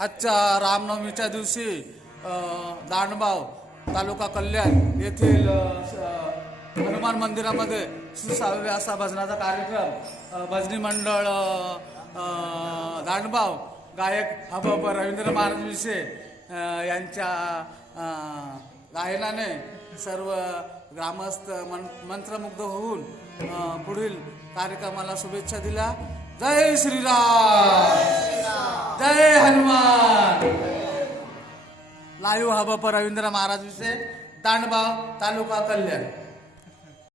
आजच्या रामनवमीच्या दिवशी दांडबाव तालुका कल्याण येथील हनुमान मंदिरामध्ये सुसाव्य असा भजनाचा कार्यक्रम भजनी मंडळ दांडबाव गायक हबप रवींद्र महाराज विषे यांच्या गायनाने सर्व ग्रामस्थ मंत्रमुग्ध होऊन पुढील कार्यक्रमाला शुभेच्छा दिल्या. जय श्रीराम, जय हनुमान. लाईव्ह हबप रवींद्र महाराज विषे दांडबाव तालुका कल्याण.